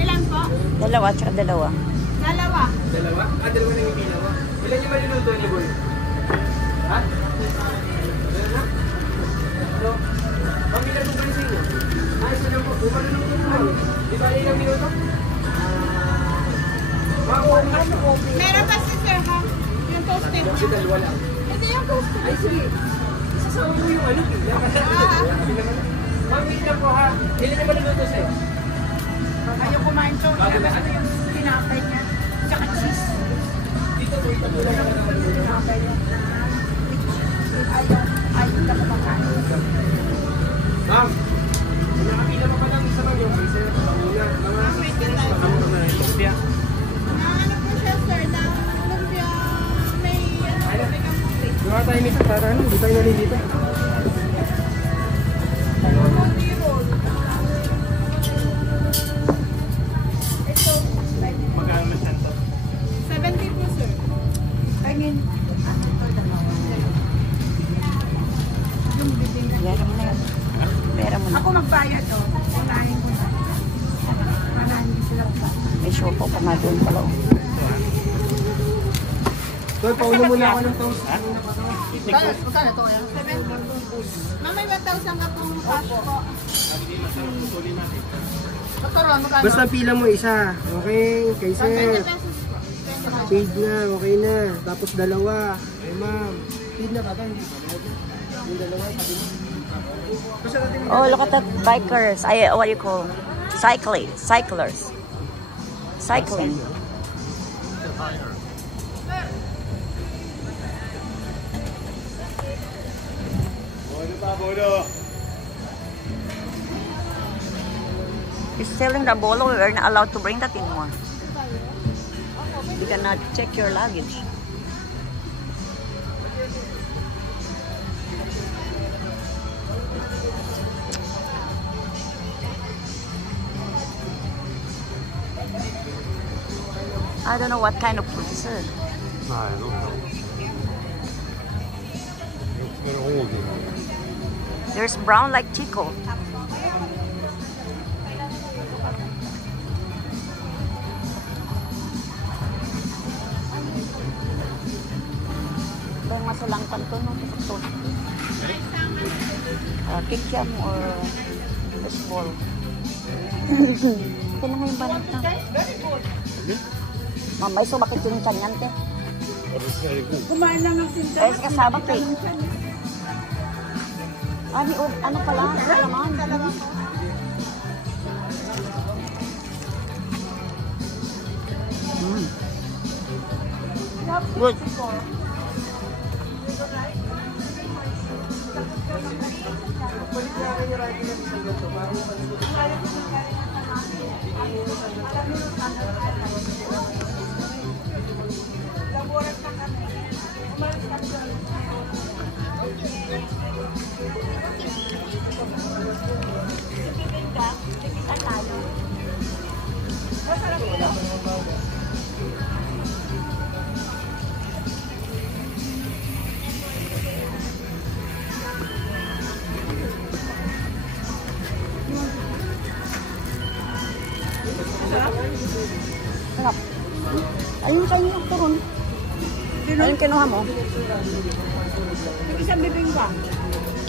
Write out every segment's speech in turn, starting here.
Ilan po? Dalawa, tsaka dalawa. Dalawa. Dalawa? Dalawa na yung bilang mo. Ilan yung maluluto ni Boy? Ha? Ilan na? Ano? Pamilan mo ba yung sinyo? Isa lang po. Kung maluluto mo. Di ba ilang minuto? Meron pa si Sir ha? Yung toasted. Kasi dalawa lang. Hindi yung toasted. Ay, sige. Isasama mo yung ano. Pamilan po ha. Ilan yung maluluto sa'yo? Ayaw kumain to. Ilabas mo yung tinapay niya. Tsaka cheese. Dito po, ito po lang naman ang maluluto. Tinapay niya. Ayaw ka kumakain. Ma'am, nakapila pa lang isa ba yung isa na panguna? Mga finish pa kamo na yung lumpia. Ano po siya sir? Na lumpia may Gawa tayo nito para ano, hindi tayo nalilito. Ito. Magkano na santo? 70 po sir. I mean, yung bibing. Pera mo na yan. Pera mo na. Ako magbayad o. Kunahin ko na. Para hindi sila May shopo pa nga doon pala. Tol, paulo muna ako ng toast. Magkano ito kaya? 70. Mamay 1,000 ka pong cash po. Magkaroon, magkano? Basta pila mo isa. Okay, kay 20 sir. pesos po. 20 Paid na, okay na. Tapos dalawa. Eh ma'am, paid na ba ito? Hindi ba? Yung dalawa, sabi mo. Basta natin Oh, look at the bikers. What do you call them? Cyclers. Cycling. You're selling the bolo. We're not allowed to bring that anymore. You cannot check your luggage. I don't know what kind of fruit this is. I don't know. It's been old, you know. There's brown like chico. Yung masulangkan to, no? Kikiam or fishball. Ito na nga yung banat na. Mamay, so bakit yung kanyan, te? It's very good. Kumain lang ng sinta. Eh, kasama, te. Ano pala? Kalaman. Good. Sarap. Ayun kayo yung turon. Ayun kinuha mo. Isang bibingka.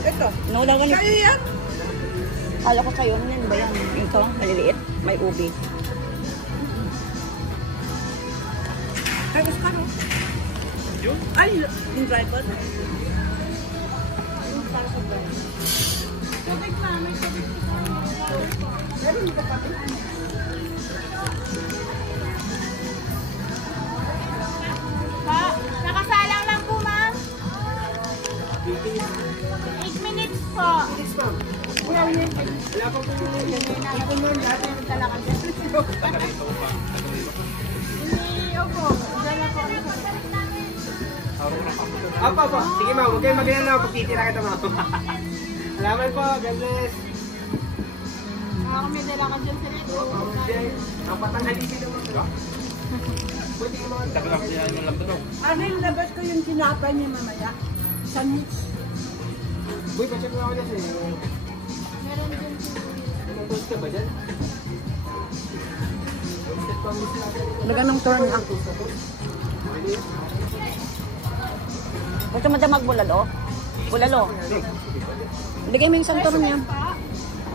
Ito. Nawala ka Kayo yan? Kala ko sa'yo, yan ba yan? Ito, maliliit. May ubi. Ay, gusto ka no? Ay, yung driver. Tubig na, may tubig ko. Meron ka pa rin. Nakasalang lang po, ma'am. 8 minutes po. Wala pa po yung Ako mo, lahat ng talaga dyan. Hindi, opo. Dala po. Apa. Sige ma'am, huwag kayong mag-ilan na. Pagtitira kita ma'am. Salamat po. God bless. Ako may dala ka dyan sa rito. Ang patanghalisin naman. Pwede yung mga tagalak niya yung lamtanong. Ano yung labas ko yung tinapay niya mamaya? Sandwich. Uy, pacheck mo ako dyan eh. Meron dyan. ka ba dyan? Lagan ng turn ah. Gusto mo dyan magbulalo? Bulalo. Ibigay mo yung isang turon niya.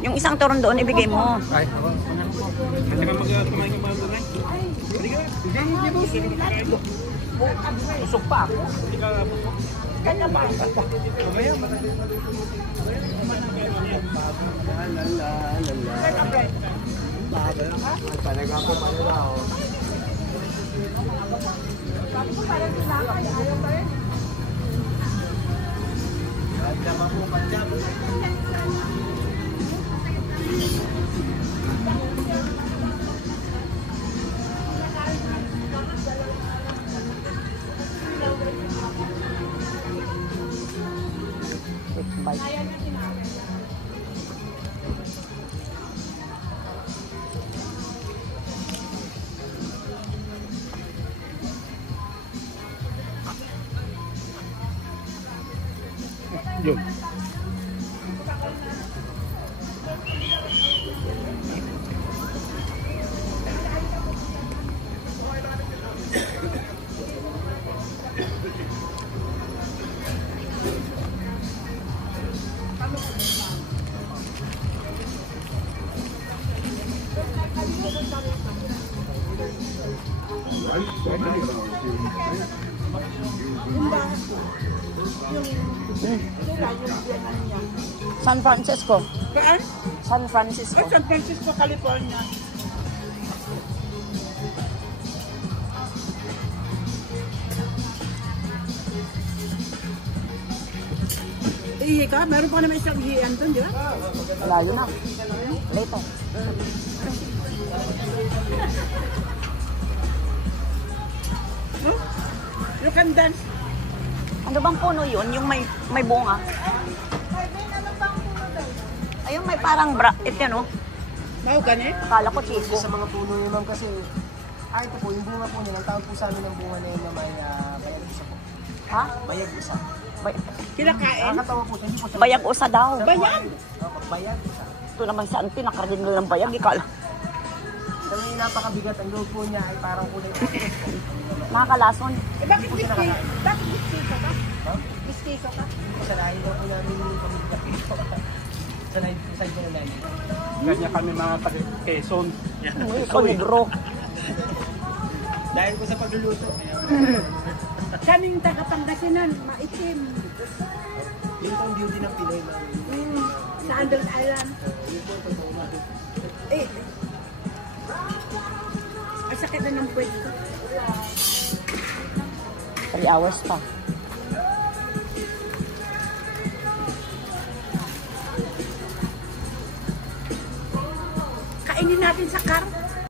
Yung isang turon doon, ibigay mo. Ay, ako. Kasi ka mag-tumayin yung mga tunay. Hindi ka. Hindi mo. Usok pa ako. Hindi ka busok. Kanya ba? Mamaya, matagay. Talaga po pa nila ako. Yun. San Francisco. Saan? San Francisco. San Francisco, California. Ihi ka? Meron pa naman isang ihian doon, di ba? Layo na. Later. No? You can dance. Ano bang puno yun? Yung may bunga? Ayun, may parang ito yan, oh. Mau gani? Akala ko chico. Sa mga puno yun, ma'am, kasi ito po, yung bunga po nila, ang tawag po sa amin ng bunga na yun na may bayag isa po. Ha? Bayag isa. Kinakain? Nakakatawa po, hindi po siya. Bayag usa daw. Bayag! Bayag isa. Ito naman si Auntie, nakardinal ng bayag. Ikala. Ito yung napakabigat, ang loob po niya ay parang kulay po. Nakakalason. Eh, bakit bistiso? Bakit bistiso ka? Bistiso ka? Kasalahin daw po namin yung pamibigat dito. Side ko na namin. Kanya kami mga taga-Quezon. Ito, negro. Dahil po sa pagluluto. Kaming taga-Pangasinan, maitim. Yun po ang beauty ng Pinoy namin. Sa Andros Island. Eh, ang sakit na ng puwet ko. 3 hours pa. Kainin natin sa car.